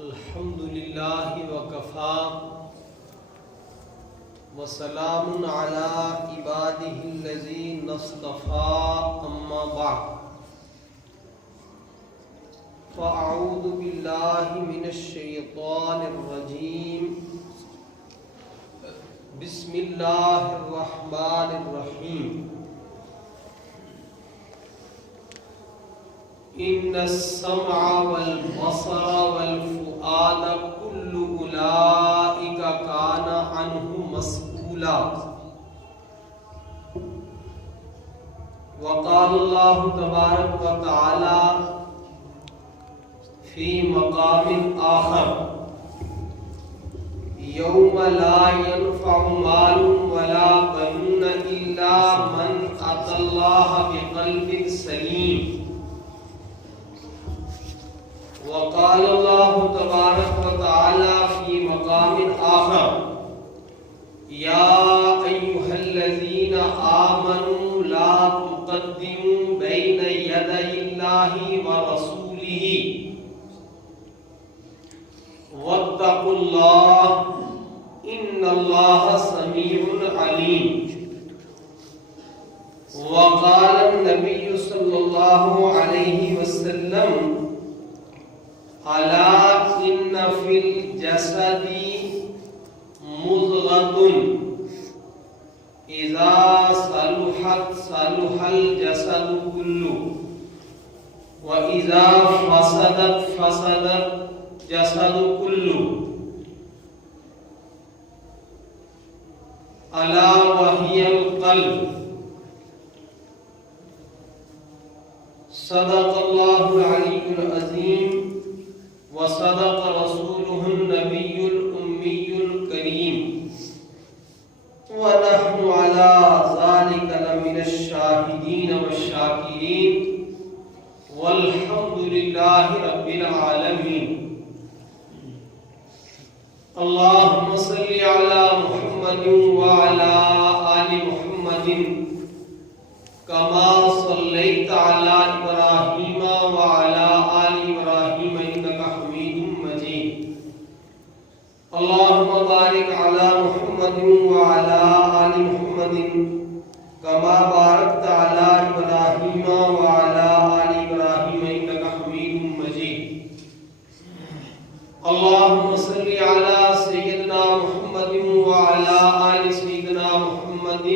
الحمد للہ وکفا وسلام علی عبادہ الذین اصطفى اما بعد فاعوذ باللہ من الشیطان الرجیم بسم اللہ الرحمن الرحیم ان السمع والبصر والفؤاد كل اولئک کان عنہ مسئولا وقال اللہ تبارک وتعالی فی مقام آخر یوم لا ينفع مال ولا بنون الا من اتى اللہ بقلب سلیم وقال اللہ تبارک وتعالی فی مقام آخر یا ایھا الذین آمنوا لا تقدموا بین یدی اللہ ورسولہ واتقوا اللہ ان اللہ سمیع علیم وقال النبی صلی اللہ علیہ وسلم الا ان فی الجسد مضغۃ اذا صلحت صلح الجسد كله واذا فسدت فسد الجسد كله الا وهي القلب صدق اللہ العلی العظیم وصدق رسوله النبی الأمی الکریم ونحن على ذلك لمن الشاہدین والشاکرین والحمد للہ رب العالمین اللہم صلی علی محمد وعلی آل محمد کما صلیت علی ابراہیم وعلی آل ابراہیم انک حمید مجید اللہم بارک علی محمد وعلی آل محمد کما بارکت علی ابراہیم وعلی آل ابراہیم انک حمید مجید اللہم صلی علی سیدنا محمد وعلی آل سیدنا محمد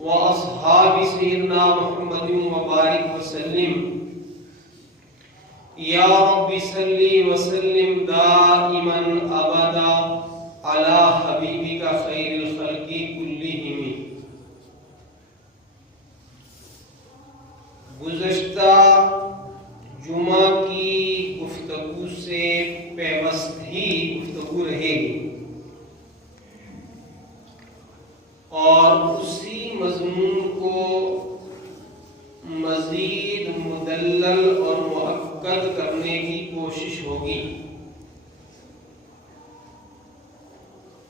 واصحاب سیدنا محمد وبارک وسلم یا رب صلی وسلم دائما ابدا علی حبیبک خیر الخلق کلہم۔ گزشتہ جمعہ کی گفتگو سے پیوست ہی گفتگو رہے گی اور اسی مضمون کو مزید مدلل اور مؤکد کرنے کی کوشش ہوگی۔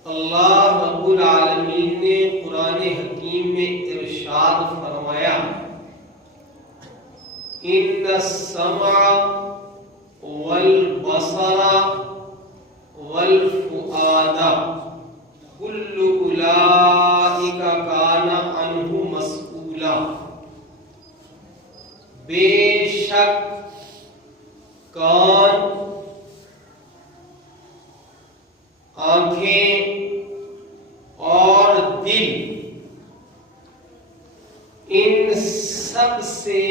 اللہ رب العالمین نے قرآن حکیم میں ارشاد فرمایا ان السمع والبصر والفؤاد کل اولئک کان عنہ مسئولا، بے شک کان، آنکھیں اور دل ان سب سے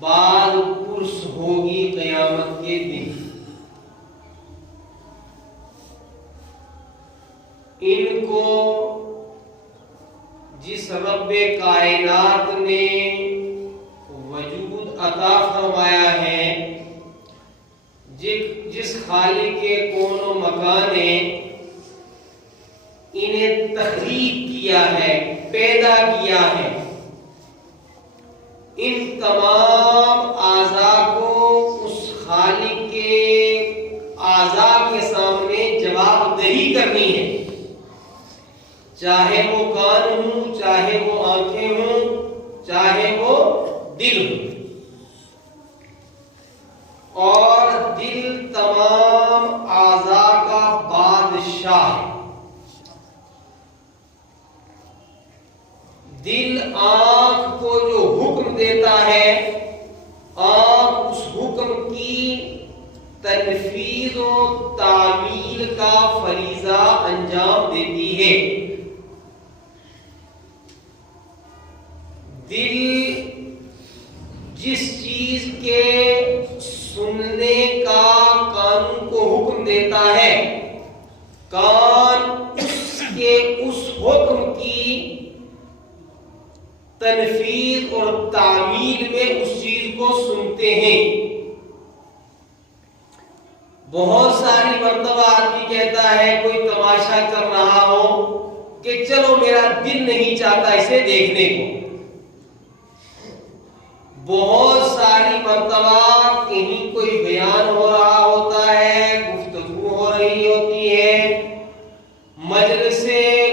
بال پرس ہوگی قیامت کے دن۔ ان کو جس رب کائنات نے وجود عطا فرمایا ہے، جس خالق کے کون و مکان نے انہیں تخلیق کیا ہے، پیدا کیا ہے، ان تمام اعضاء کو اس خالق کے اعضاء کے سامنے جواب دہی کرنی ہے، چاہے وہ کان ہوں، چاہے وہ آنکھیں ہوں، چاہے وہ دل ہو، اور دل تمام اعضاء کا بادشاہ ہے۔ دل آنکھ کو جو حکم دیتا ہے، آنکھ اس حکم کی تنفیذ و تعمیل کا فریضہ انجام دیتی ہے۔ دل جس چیز کے سننے کا کان کو حکم دیتا ہے، کان اس کے اس حکم کی تنفیذ اور تعمیل میں اس چیز کو سنتے ہیں۔ بہت ساری مرتبہ آدمی کہتا ہے کوئی تماشا چل رہا ہو کہ چلو میرا دل نہیں چاہتا اسے دیکھنے کو۔ بہت ساری مرتبہ کہیں کوئی بیان ہو رہا ہوتا ہے، گفتگو ہو رہی ہوتی ہے، مجلس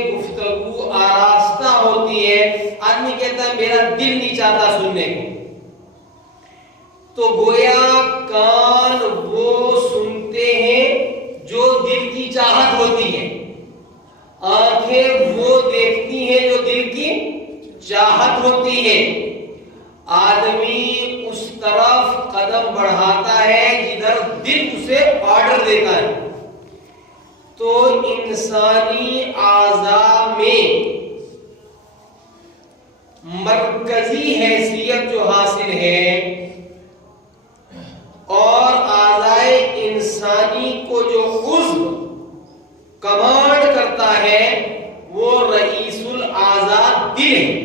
گفتگو آراستہ ہوتی ہے، آدمی کہتا ہے میرا دل نہیں چاہتا سننے کو۔ تو گویا کان وہ سنتے ہیں جو دل کی چاہت ہوتی ہے، آنکھیں وہ دیکھتی ہیں جو دل کی چاہت ہوتی ہے۔ آدمی اس طرف قدم بڑھاتا ہے جدھر دل اسے آرڈر دیتا ہے۔ تو انسانی اعضاء میں مرکزی حیثیت جو حاصل ہے اور اعضائے انسانی کو جو عضو کمانڈ کرتا ہے وہ رئیس الاعضاء دل ہے۔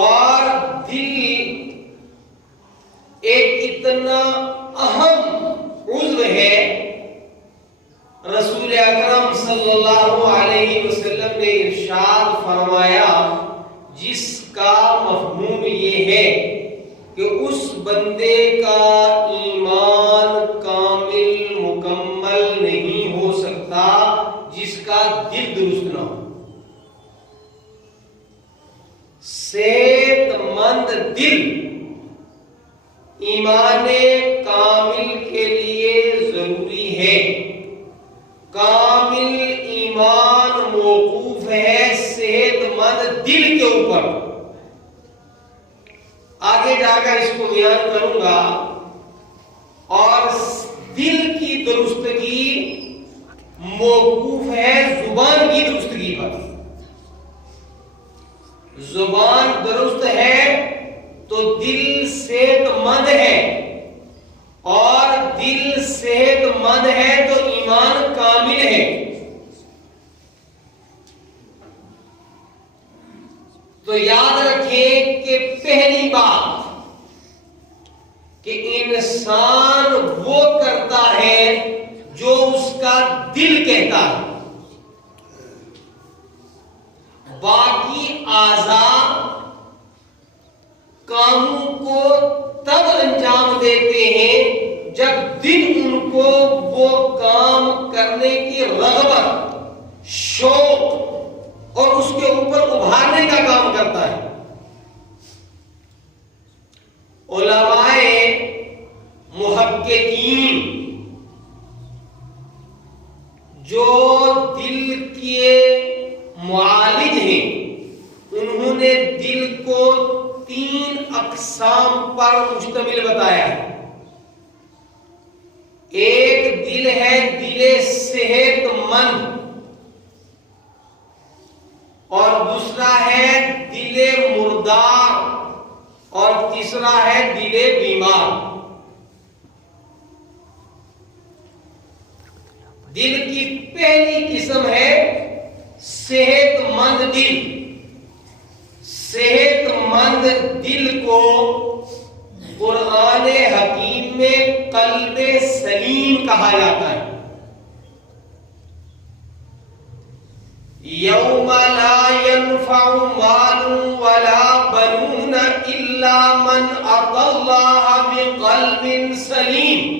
اور دل ایک اتنا اہم عضو ہے، رسول اکرم صلی اللہ علیہ وسلم نے ارشاد فرمایا جس کا مفہوم یہ ہے کہ اس بندے کا ایمان کامل مکمل نہیں ہو سکتا جس کا دل درست نہ ہو۔ صحت مند دل ایمان کامل کے لیے ضروری ہے۔ کامل ایمان موقوف ہے صحت مند دل کے اوپر۔ آگے جا کر اس کو بیان کروں گا۔ اور دل کی درستگی موقوف ہے زبان کی درستگی پر۔ زبان درست ہے تو دل صحت مند ہے، اور دل صحت مند ہے تو ایمان کامل ہے۔ تو یاد رکھیں کہ پہلی بات کہ انسان وہ کرتا ہے جو اس کا دل کہتا ہے، باقی اعضاء کاموں کو تب انجام دیتے ہیں جب دل ان کو وہ کام کرنے کی رغبت، شوق اور اس کے اوپر ابھارنے کا کام کرتا ہے۔ علماء محققین جو دل کے معالج ہیں، انہوں نے دل کو 3 اقسام پر مشتمل بتایا ہے۔ ایک دل ہے دل صحت مند، اور دوسرا ہے دل مردار، اور تیسرا ہے دل بیمار۔ دل کی پہلی قسم ہے صحت مند دل۔ صحت مند دل کو قرآن حکیم میں قلب سلیم کہا جاتا ہے۔ یوم لا ينفع مال ولا بنون الا من اتى الله بقلب سلیم۔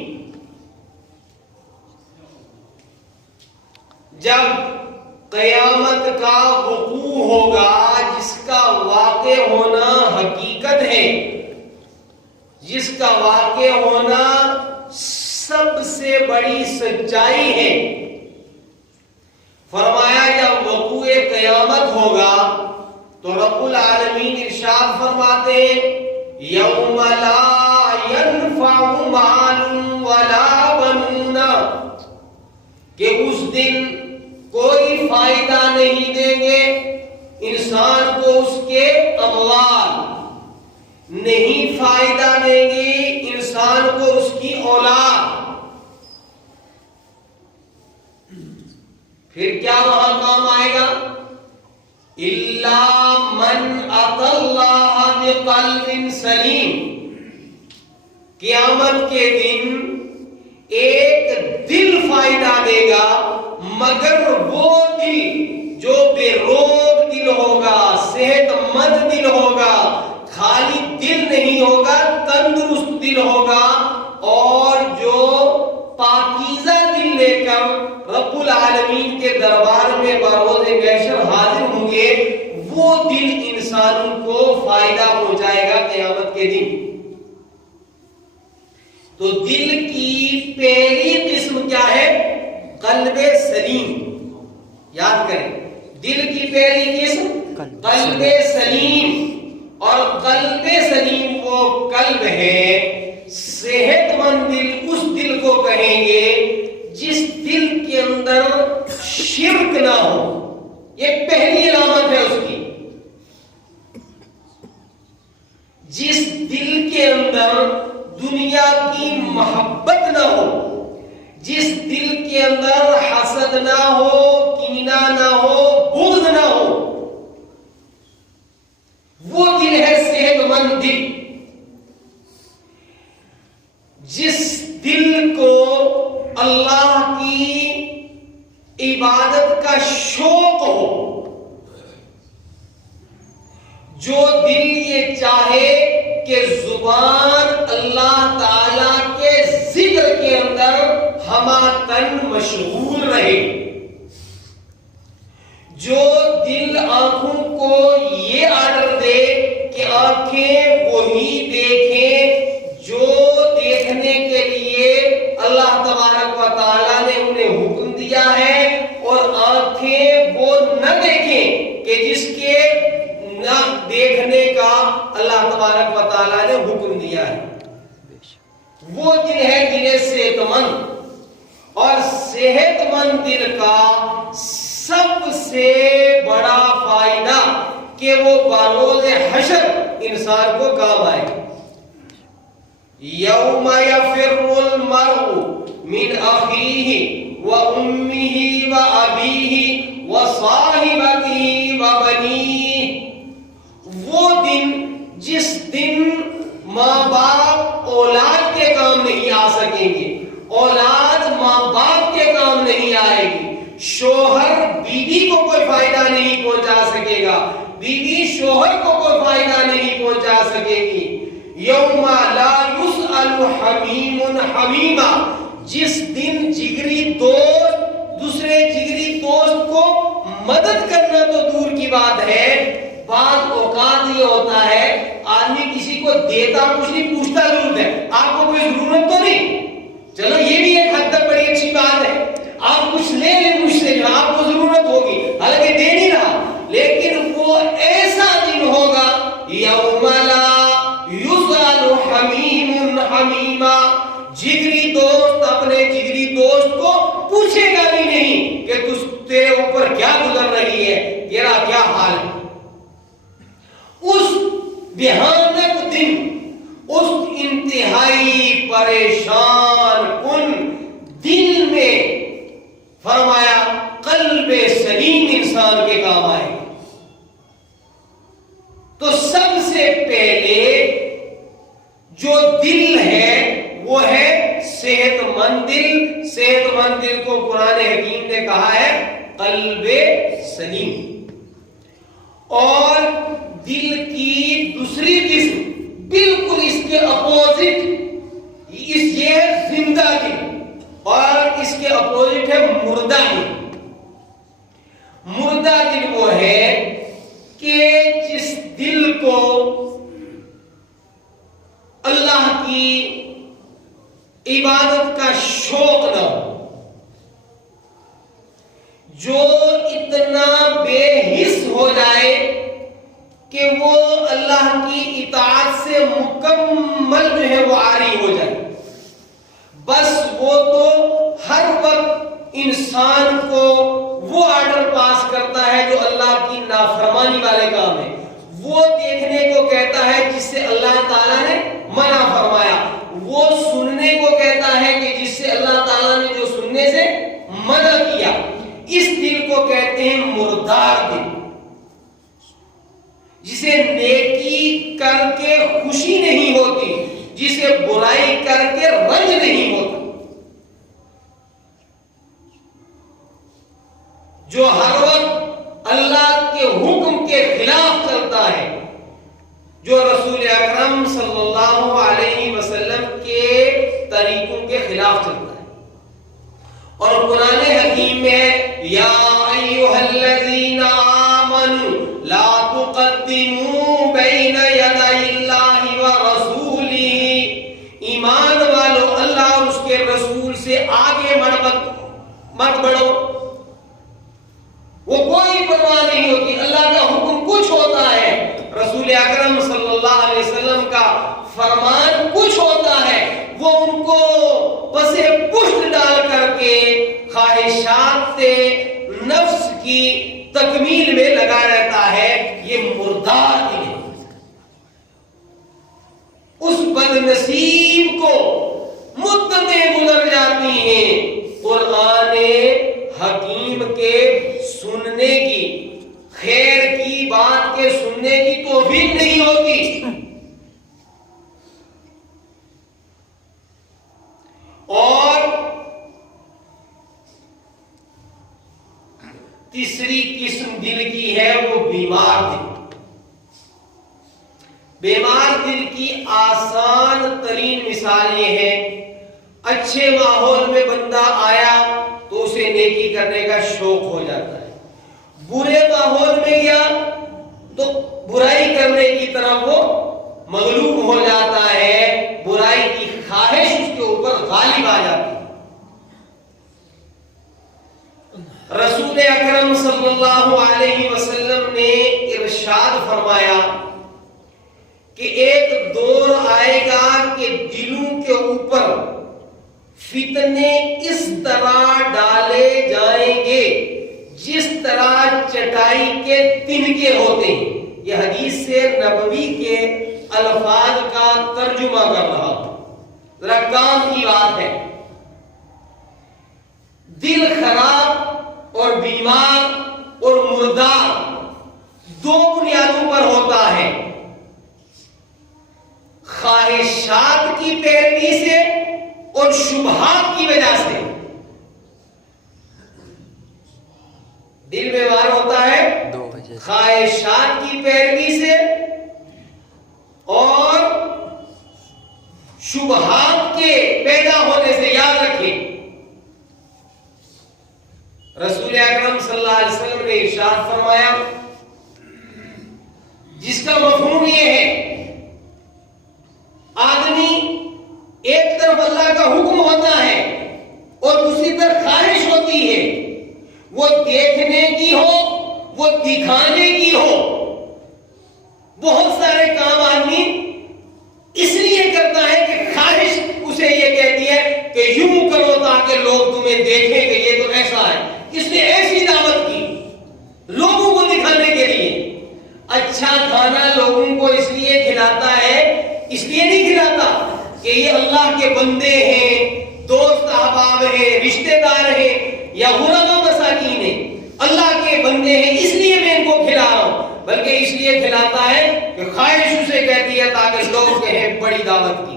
جب قیامت کا وقوع ہوگا، جس کا واقع ہونا حقیقت ہے، جس کا واقع ہونا سب سے بڑی سچائی ہے۔ فرمایا جب وقوع قیامت ہوگا تو رب العالمین ارشاد فرماتے ہیں یوم لا ينفع مال ولا بنون، کہ اس دن کوئی فائدہ نہیں دیں گے انسان کو اس کے اموال، نہیں فائدہ دیں گی انسان کو اس کی اولاد۔ پھر کیا وہاں کام آئے گا؟ الا من اتى اللہ بقلب سلیم، قیامت کے دن ایک دل فائدہ دے گا، مگر وہ دل جو بے روگ دل ہوگا، صحت مند دل ہوگا، خالی دل نہیں ہوگا، تندرست دل ہوگا، اور جو پاکیزہ دل لے کر رب العالمین کے دربار میں بروز محشر حاضر ہوں گے، وہ دل انسانوں کو فائدہ پہنچائے گا قیامت کے دن۔ تو دل کی پہلی قسم کیا ہے؟ قلب سلیم۔ یاد کریں، دل کی پہلی قسم قلب سلیم، اور قلب سلیم وہ قلب ہے، صحت مند دل اس دل کو کہیں گے جس دل کے اندر شرک نہ ہو۔ یہ پہلی علامت ہے اس کی۔ جس دل کے اندر دنیا کی محبت نہ ہو، جس دل کے اندر حسد نہ ہو، کینہ نہ ہو، بغض نہ ہو، وہ دل ہے صحت مند دل۔ جس دل کو اللہ کی عبادت کا شوق ہو، جو دل یہ چاہے کہ زبان اللہ تعالی کے ذکر کے اندر ہماتن مشغول رہے، جو دل آنکھوں کو یہ آرڈر دے کہ آنکھیں وہی دیکھیں جو دیکھنے کے لیے اللہ تبارک و تعالیٰ نے انہیں حکم دیا ہے، اور آنکھیں وہ نہ دیکھیں کہ جس کے نہ دیکھنے کا اللہ تبارک و تعالیٰ نے حکم دیا ہے۔ وہ دل ہے دل صحت مند، اور صحت مند دل کا سب سے بڑا فائدہ کہ وہ بروز حشر انسان کو کام آئے۔ یوم یفر المرء من اخیہ وامہ وابیہ وصاحبتہ وبنیہ، وہ دن جس دن ماں باپ اولاد کے کام نہیں آ سکیں گے، اولاد ماں باپ کے کام نہیں آئے گی، شوہر بیوی کو کوئی فائدہ نہیں پہنچا سکے گا، بیوی شوہر کو کوئی فائدہ نہیں پہنچا سکے گی۔ یوم لا یسأل حمیم حمیما، جس دن جگری دوست دوسرے جگری دوست کو مدد کرنا تو دور کی بات ہے، بعض اوقات یہ ہوتا ہے آدمی کسی کو دیتا کچھ نہیں، پوچھتا ضرور ہے آپ کو کوئی ضرورت تو نہیں، چلو یہ بھی ایک حد تک بڑی اچھی بات ہے، آپ کچھ لے لیں مجھ سے جو آپ کو ضرورت ہوگی، حالانکہ دے نہیں رہا، لیکن وہ ایسا دن ہوگا یوم لا یسأل حمیم حمیما، جگری دوست اپنے جگری دوست کو پوچھے گا بھی نہیں کہ تیرے اوپر کیا گزر رہی ہے، تیرا کیا حال ہے۔ اس بھیانک دن، اس انتہائی پریشان کن دل میں فرمایا قلب سلیم انسان کے کام آئے گا۔ تو سب سے پہلے جو دل ہے وہ ہے صحت مند دل۔ صحت مند دل کو قرآن حکیم نے کہا ہے قلب سلیم۔ اور دل کی دوسری قسم بالکل اس کے اپوزٹ، یہ ہے زندہ دل، اور اس کے اپوزٹ ہے مردہ دل۔ مردہ دل وہ ہے کہ جس دل کو اللہ کی کی عبادت کا شوق نہ ہو، جو اتنا بے حس ہو جائے کہ وہ اللہ کی اطاعت سے مکمل جو ہے وہ عاری ہو جائے، بس وہ تو ہر وقت انسان کو وہ آرڈر پاس کرتا ہے جو اللہ کی نافرمانی والے کام ہے، وہ دیکھنے کو کہتا ہے جس سے اللہ تعالیٰ نے منع فرمایا، وہ سننے کو کہتا ہے کہ جس سے اللہ تعالیٰ نے جو سننے سے منع کیا۔ اس دل کو کہتے ہیں مردار دل، جسے نیکی کر کے خوشی نہیں ہوتی، جسے برائی کر کے رنج نہیں ہوتا، جو ہر وقت اللہ کے حکم کے خلاف چلتا ہے، جو رسول اکرم صلی اللہ علیہ وسلم کے طریقوں کے خلاف چلتا ہے۔ اور قرآن حکیم میں یا ایھا الذین آمنوا لا تقدموا بین یدی اللہ ورسولہ، ایمان والو اللہ اور اس کے رسول سے آگے مت بڑھو۔ وہ کوئی پرواہ نہیں ہوتی، اللہ کا حکم کچھ ہوتا ہے، رسول اکرم صلی اللہ علیہ وسلم کا فرمان کچھ ہوتا ہے، وہ ان کو پسے پشت ڈال کر کے خواہشات سے نفس کی تکمیل میں لگا رہتا ہے۔ یہ مردار دل ہے۔ اس بد نصیب کو مدتیں گزر جاتی ہیں، قرآن حکیم کے سننے کی، خیر کی بات کے سننے کی توفیق نہیں ہوتی، اور تیسری قسم دل کی ہے وہ بیمار دل۔ بیمار دل کی آسان ترین مثال یہ ہے، اچھے ماحول میں بندہ آیا تو اسے نیکی کرنے کا شوق ہو جاتا ہے، برے ماحول میں گیا تو برائی کرنے کی طرف وہ مغلوب ہو جاتا ہے، برائی کی خواہش اس کے اوپر غالب آ جاتی ہے۔ رسول اکرم صلی اللہ علیہ وسلم نے ارشاد فرمایا کہ ایک دور آئے گا کہ دلوں کے اوپر فتنے اس طرح ڈالے جائیں گے جس طرح چٹائی کے تنکے ہوتے ہیں۔ یہ حدیث سے نبوی کے الفاظ کا ترجمہ کر رہا ہوں، ذرا کام کی بات ہے۔ دل خراب اور بیمار اور مردار دو بنیادوں پر ہوتا ہے، خواہشات کی پیروی سے اور شبہات کی وجہ سے۔ دل بیمار ہوتا ہے خواہشات کی پیروی سے اور شبہات کے پیدا ہونے سے۔ یاد رکھیں رسول اکرم صلی اللہ علیہ وسلم نے ارشاد فرمایا، جس کا مفہوم یہ ہے آدمی ایک طرف اللہ کا حکم ہوتا ہے اور دوسری طرف خواہش ہوتی ہے، وہ دیکھنے کی ہو وہ دکھانے کی ہو، بہت سارے کام آدمی اس لیے کرتا ہے کہ خواہش اسے یہ کہتی ہے کہ یوں کرو تاکہ لوگ تمہیں دیکھیں کہ یہ تو ایسا ہے، اس نے ایسی دعوت کی لوگوں کو دکھانے کے لیے۔ اچھا کھانا لوگوں کو اس لیے کھلاتا ہے، اس لیے نہیں کھلاتا کہ یہ اللہ کے بندے ہیں، دوست احباب ہیں، رشتہ دار ہیں یا غربا مساکین ہیں، اللہ کے بندے ہیں اس لیے میں ان کو کھلا رہا ہوں، بلکہ اس لیے کھلاتا ہے کہ خواہش اسے کہتی ہے تاکہ لوگ کہیں بڑی دعوت کی۔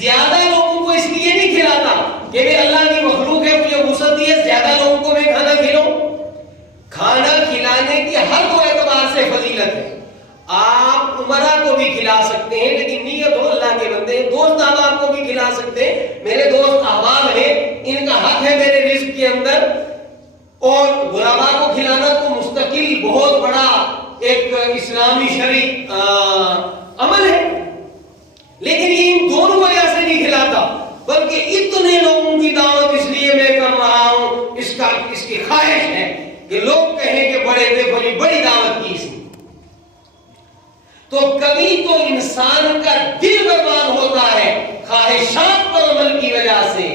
زیادہ لوگوں کو اس لیے نہیں کھلاتا کہ میں اللہ کی مخلوق ہے، مجھے وسعت دی ہے، زیادہ لوگوں کو میں کھانا کھلاؤں۔ کھانا کھلانے کی ہر دو اعتبار سے فضیلت ہے۔ آپ عمرہ کو بھی کھلا سکتے ہیں، لیکن نیت ہو اللہ کے بندے ہیں، دوست احباب کو بھی کھلا سکتے ہیں، میرے دوست احباب ہیں، ان کا حق ہے میرے رزق کے اندر۔ اور غربا کو کھلانا تو مستقل بہت بڑا ایک اسلامی شرعی عمل ہے، دیکھو یہ بڑی دعوت کی اس نے. تو کبھی تو انسان کا دل برباد ہوتا ہے خواہشات پر عمل کی وجہ سے.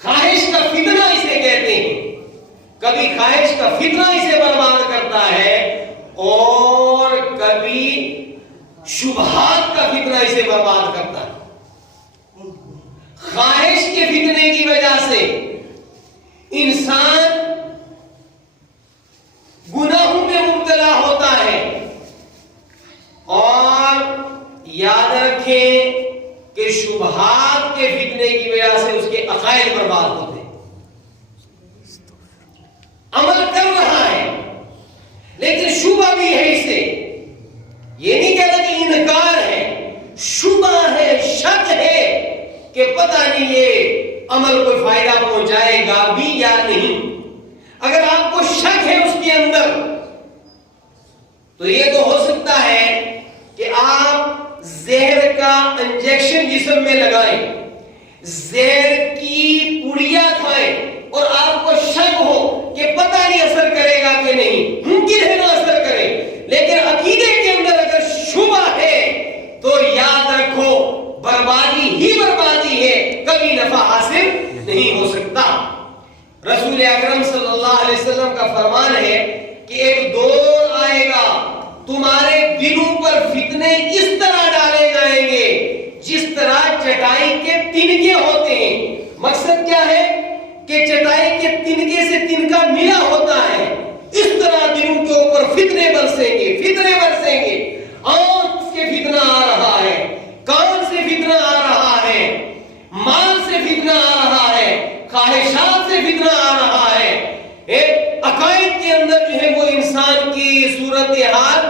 خواہش کا فتنہ اسے کہتے ہیں. کبھی خواہش کا فتنہ اسے برباد کرتا ہے اور کبھی شبہات کا فتنہ اسے برباد کرتا ہے. خواہش کے فتنے کی وجہ سے انسان گناہوں میں مبتلا ہوتا ہے. اور یاد رکھیں کہ شبہات کے فتنے کی وجہ سے اس کے عقائد برباد ہوتے ہیں. عمل کر رہا ہے لیکن شبہ بھی ہے اسے. یہ نہیں کہتا کہ انکار ہے، شبہ ہے، شک ہے کہ پتہ نہیں یہ عمل کوئی فائدہ پہنچائے گا بھی یا نہیں. اگر آپ کو شک ہے اس کے اندر تو یہ تو ہو سکتا ہے کہ آپ زہر کا انجیکشن جسم میں لگائیں، زہر کی پڑیا کھائیں اور آپ کو شک ہو کہ پتہ نہیں اثر کرے گا کہ نہیں. ممکن ہے نہ اثر کرے، لیکن عقیدے کے اندر اگر شبہ ہے تو یاد رکھو بربادی ہی بربادی ہے، کبھی نفع حاصل نہیں ہو سکتا. رسول اکرم صلی اللہ علیہ وسلم کا فرمان ہے کہ ایک دور آئے گا تمہارے دلوں پر فتنے اس طرح ڈالے جائیں گے جس طرح چٹائی کے تنکے ہوتے ہیں. مقصد کیا ہے کہ چٹائی کے تنکے سے تنکا ملا ہوتا ہے، اس طرح دلوں کے اوپر فتنے برسیں گے، فتنے برسیں گے. آنکھ سے فتنہ آ رہا ہے، کان سے فتنہ آ رہا ہے، مال سے فتنہ آ رہا ہے، خواہشات سے فتنہ آ رہا ہے. عقائد کے اندر جو ہے وہ انسان کی صورتحال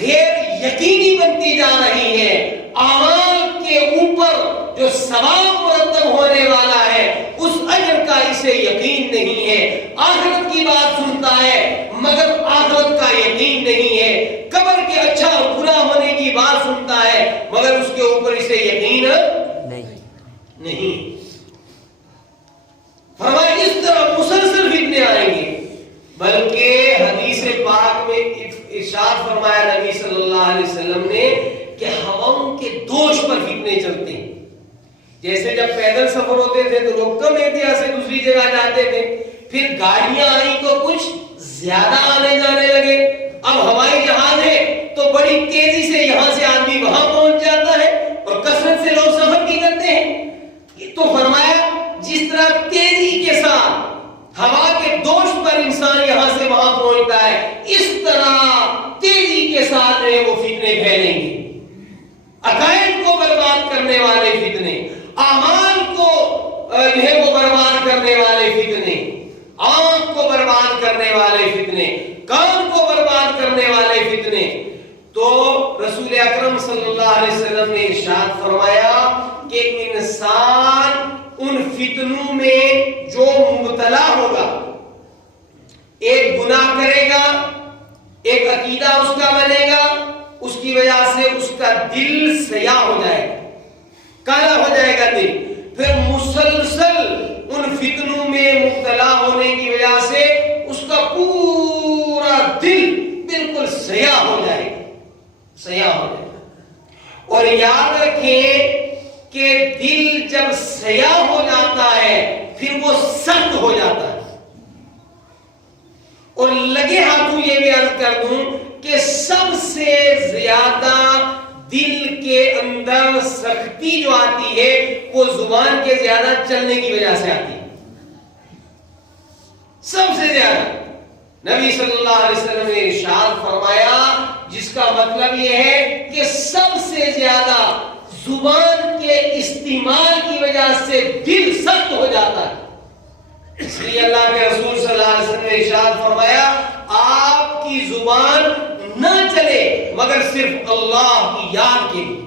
غیر یقینی بنتی جا رہی ہے. اعمال کے اوپر جو ثواب مرتب ہونے والا ہے اس اجر کا اسے یقین نہیں ہے. آخرت کی بات سنتا ہے مگر آخرت کا یقین نہیں ہے. قبر کے اچھا اور برا ہونے کی بات سنتا ہے مگر اس کے اوپر اسے یقین نہیں. فرمایا اس طرح مسلسل فتنے آئیں گے. بلکہ حدیث پاک میں ارشاد فرمایا نبی صلی اللہ علیہ وسلم نے کہ ہواؤں کے دوش پر فتنے چلتے ہیں. جیسے جب پیدل سفر ہوتے تھے تو لوگ کم احتیاط سے دوسری جگہ جاتے تھے، پھر گاڑیاں آئی تو کچھ زیادہ آنے جانے لگے. اب ہوائی جہاز ہے تو بڑی تیزی سے یہاں سے آدمی وہاں پہنچ جاتا ہے اور کثرت سے لوگ سفر بھی کرتے ہیں. تو فرمایا جس طرح تیزی کے ساتھ ہوا کے دوش پر انسان یہاں سے وہاں پہنچتا ہے اس طرح تیزی کے ساتھ وہ فتنے پھیلیں گے. عقائد کو برباد کرنے والے فتنے، اعمال کو وہ برباد کرنے والے فتنے، آنکھ کو برباد کرنے والے فتنے، کان کو برباد کرنے والے فتنے. تو رسول اکرم صلی اللہ علیہ وسلم نے ارشاد فرمایا کہ انسان ان فتنوں میں جو مبتلا ہوگا، ایک گناہ کرے گا، ایک عقیدہ اس کا بنے گا، اس کی وجہ سے اس کا دل سیاہ ہو جائے گا، کالا ہو جائے گا دل. پھر مسلسل ان فتنوں میں مبتلا ہونے کی وجہ سے اس کا پورا دل بالکل سیاہ ہو جائے گا، سیاہ ہو جائے گا. اور یاد رکھیں کہ دل جب سیاہ ہو جاتا ہے پھر وہ سخت ہو جاتا ہے. اور لگے ہاتھوں یہ بھی عرض کر دوں کہ سب سے زیادہ دل کے اندر سختی جو آتی ہے وہ زبان کے زیادہ چلنے کی وجہ سے آتی ہے. سب سے زیادہ نبی صلی اللہ علیہ وسلم نے ارشاد فرمایا جس کا مطلب یہ ہے کہ سب سے زیادہ زبان کے استعمال کی وجہ سے دل سخت ہو جاتا ہے. اس لیے اللہ کے رسول صلی اللہ علیہ وسلم نے ارشاد فرمایا آپ کی زبان نہ چلے مگر صرف اللہ کی یاد کے لیے.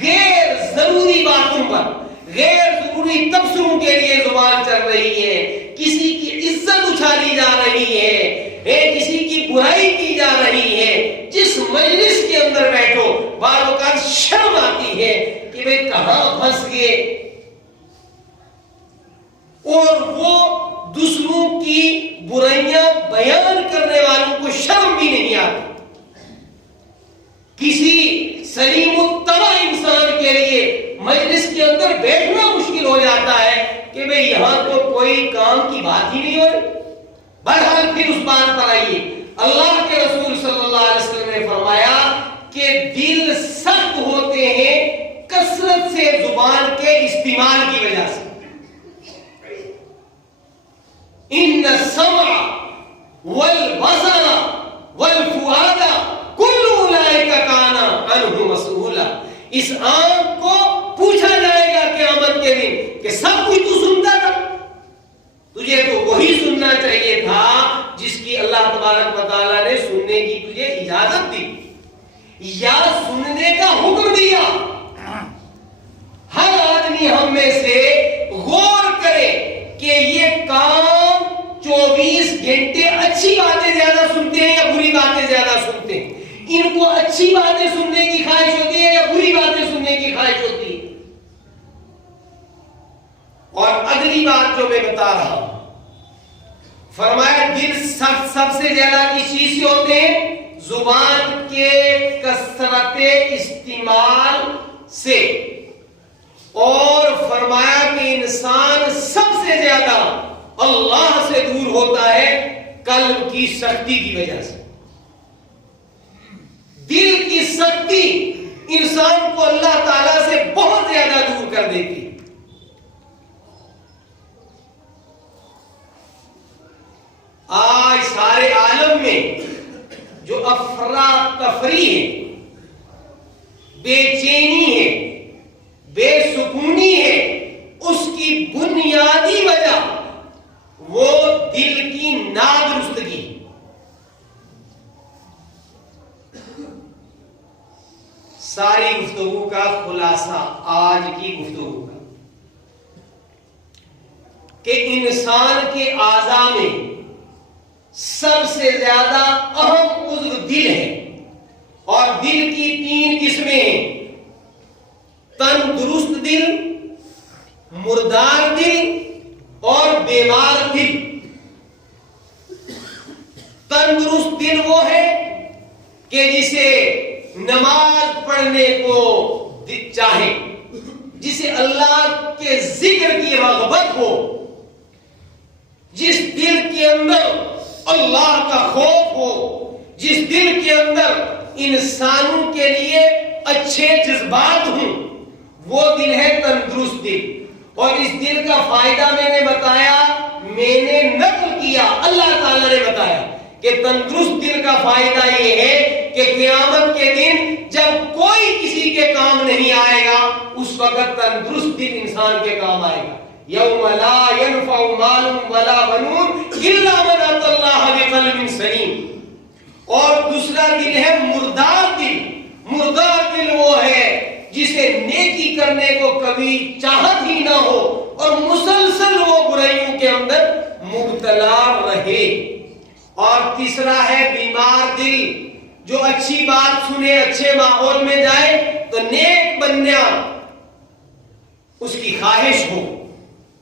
غیر ضروری باتوں پر، غیر ضروری تبصروں کے لیے زبان چل رہی ہے، کسی کی عزت اچھالی جا رہی ہے، کسی کی برائی کی جا رہی ہے. جس مجلس کے اندر بیٹھو بعض اوقات شرم آتی ہے کہ وہ کہاں پھنس گئے، اور وہ دوسروں کی برائیاں بیان کرنے والوں کو شرم بھی نہیں آتی. کسی سلیم الطبع انسان کے لیے مجلس کے اندر بیٹھنا مشکل ہو جاتا ہے کہ بھئی یہاں تو کوئی کام کی بات ہی نہیں ہو رہی. بہرحال پھر اس بات پر آئیے. اللہ کے رسول صلی اللہ علیہ وسلم نے فرمایا کہ دل سخت ہوتے ہیں کثرت سے زبان کے استعمال کی وجہ سے. ان السمع والبصر والفؤاد کل اولئک کان عنہ مسئولا. اس آنکھ کو پوچھا جائے گا قیامت کے دن کہ سب کچھ تو سنتا تھا، تجھے تو وہی سننا چاہیے تھا جس کی اللہ تبارک و تعالیٰ نے سننے کی تجھے اجازت دی یا سننے کا حکم دیا. ہر آدمی ہم میں سے غور کرے کہ یہ کام 24 گھنٹے اچھی باتیں زیادہ سنتے ہیں یا بری باتیں زیادہ سنتے ہیں. ان کو اچھی باتیں سننے کی خواہش ہوتی ہے یا بری باتیں سننے کی خواہش ہوتی ہے. اور اگلی بات جو میں بتا رہا ہوں، فرمایا دل سب سے زیادہ کس چیز سے ہوتے ہیں؟ زبان کے کثرت استعمال سے. اور فرمایا کہ انسان سب سے زیادہ اللہ سے دور ہوتا ہے قلب کی سختی کی وجہ سے. دل کی سختی انسان کو اللہ تعالی سے بہت زیادہ دور کر دیتی ہے. آج سارے عالم میں جو افراتفری ہے، بے چینی ہے، بے سکونی ہے، اس کی بنیادی وجہ وہ دل کی نادرستگی. ساری گفتگو کا خلاصہ آج کی گفتگو کا کہ انسان کے اعضاء میں سب سے زیادہ اہم عضو دل ہے، اور دل کی 3 قسمیں ہیں: تندرست دل، مردار دل اور بیمار دل. تندرست دل وہ ہے کہ جسے نماز پڑھنے کو چاہے، جسے اللہ کے ذکر کی رغبت ہو، جس دل کے اندر اللہ کا خوف ہو، جس دل کے اندر انسانوں کے لیے اچھے جذبات ہوں، وہ دل ہے تندرست دل. اور اس دل کا فائدہ میں نے بتایا، میں نے نقل کیا، اللہ تعالیٰ نے بتایا کہ تندرست دل کا فائدہ یہ ہے کہ قیامت کے دن جب کوئی کسی کے کام نہیں آئے گا، اس وقت تندرست دل انسان کے کام آئے گا. یوم لا ينفع مال ولا بنون الا من اتى الله بقلب سلیم. اور دوسرا دل ہے مردار دل. مردار دل وہ ہے جسے نیکی کرنے کو کبھی چاہت ہی نہ ہو اور مسلسل وہ برائیوں کے اندر مبتلا رہے. اور تیسرا ہے بیمار دل، جو اچھی بات سنے، اچھے ماحول میں جائے تو نیک بننا اس کی خواہش ہو،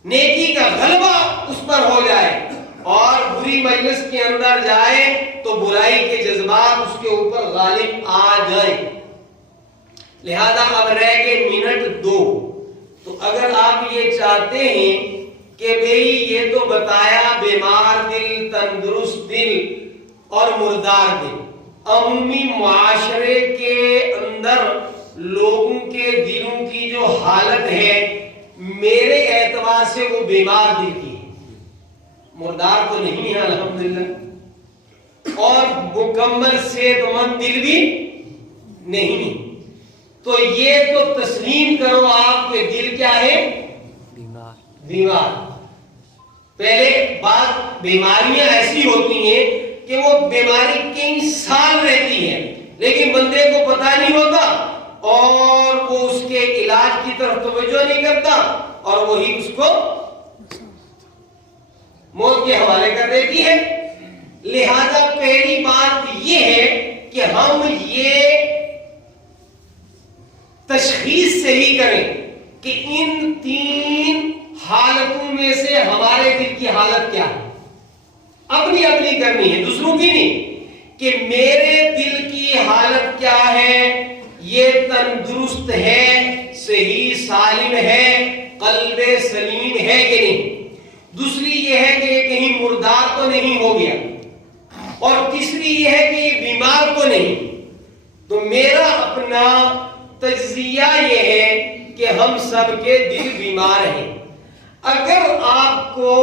نیکی کا غلبہ اس پر ہو جائے، اور بری مجلس کے اندر جائے تو برائی کے جذبات اس کے اوپر غالب آ جائیں. لہذا اب رہ گئے منٹ 2. تو اگر آپ یہ چاہتے ہیں کہ بھئی یہ تو بتایا بیمار دل، تندرست دل اور مردار دل، عمومی معاشرے کے اندر لوگوں کے دلوں کی جو حالت ہے میرے اعتبار سے وہ بیمار دل کی ہے، مردار تو نہیں ہے الحمدللہ، اور مکمل صحت مند دل بھی نہیں. تو یہ تو تسلیم کرو آپ کے دل کیا ہے؟ بیمار. پہلے بات بیماریاں ایسی ہوتی ہیں کہ وہ بیماری کئی سال رہتی ہے لیکن بندے کو پتہ نہیں ہوتا اور وہ اس کے علاج کی طرف توجہ نہیں کرتا اور وہی اس کو موت کے حوالے کر دیتی ہے. لہذا پہلی بات یہ ہے کہ ہم یہ تشخیص صحیح کریں کہ ان 3 حالتوں میں سے ہمارے دل کی حالت کیا ہے، اپنی اپنی کرنی ہے، دوسروں کی نہیں، کہ میرے دل کی حالت کیا ہے، یہ تندرست ہے، صحیح سالم ہے، قلب سلیم ہے کہ نہیں۔ دوسری یہ ہے کہ یہ کہیں مردار تو نہیں ہو گیا، اور تیسری یہ ہے کہ یہ بیمار تو نہیں۔ تو میرا اپنا تجزیہ یہ ہے کہ ہم سب کے دل بیمار ہیں۔ اگر آپ کو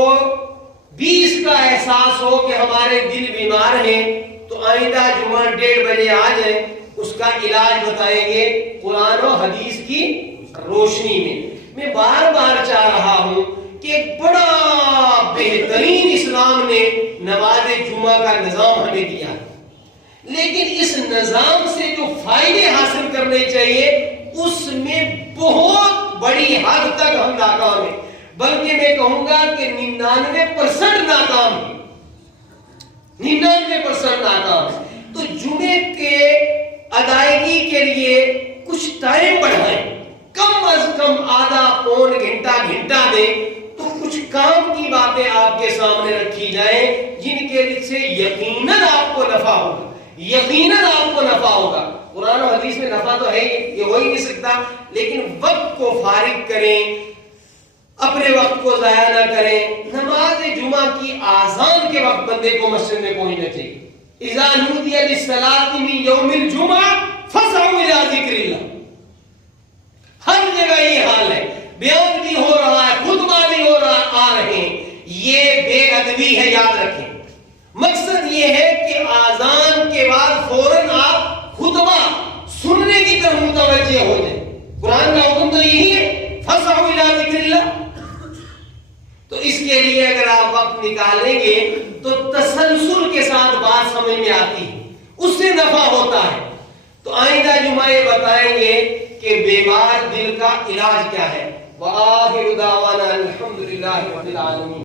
بھی اس کا احساس ہو کہ ہمارے دل بیمار ہیں تو آئندہ جمعہ 1:30 بجے آ جائیں، اس کا علاج بتائیں گے قرآن و حدیث کی روشنی میں۔ میں بار بار چاہ رہا ہوں کہ ایک بڑا بہترین اسلام نے نماز جمعہ کا نظام ہمیں دیا ہے، لیکن اس نظام سے جو فائدے حاصل کرنے چاہیے اس میں بہت بڑی حد تک ہم ناکام ہیں، بلکہ میں کہوں گا کہ 99% ناکام ہیں، 99% ناکام ہیں۔ تو جمعے کے ادائیگی کے لیے کچھ ٹائم بڑھائیں، کم از کم آدھا پون گھنٹہ دیں، تو کچھ کام کی باتیں آپ کے سامنے رکھی جائیں جن کے سے یقیناً آپ کو نفع ہوگا، یقیناً آپ کو نفع ہوگا۔ قرآن و حدیث میں نفع تو ہے، یہ ہو ہی نہیں سکتا، لیکن وقت کو فارغ کریں، اپنے وقت کو ضائع نہ کریں۔ نماز جمعہ کی آذان کے وقت بندے کو مسجد میں پہنچنا چاہیے۔ اذا نودی للصلاۃ من یوم الجمعہ فاسعوا الی ذکر اللہ۔ ہر جگہ یہ حال ہے، بیان بھی ہو رہا ہے، خطبہ بھی ہو رہا آ رہے ہیں، یہ بے ادبی ہے، یاد رکھیں۔ مقصد یہ ہے کہ آذان کے بعد فوراً آپ خطبہ سننے کی طرف متوجہ ہو جائیں۔ قرآن کا حکم تو یہی ہے، فاسعوا الی ذکر اللہ۔ تو اس کے لیے اگر آپ وقت نکالیں گے تو تسلسل کے ساتھ بات سمجھ میں آتی ہے، اس سے نفع ہوتا ہے۔ تو آئندہ جمعہ یہ بتائیں گے کہ بیمار دل کا علاج کیا ہے۔ وآخر دعوانا الحمدللہ رب العالمین۔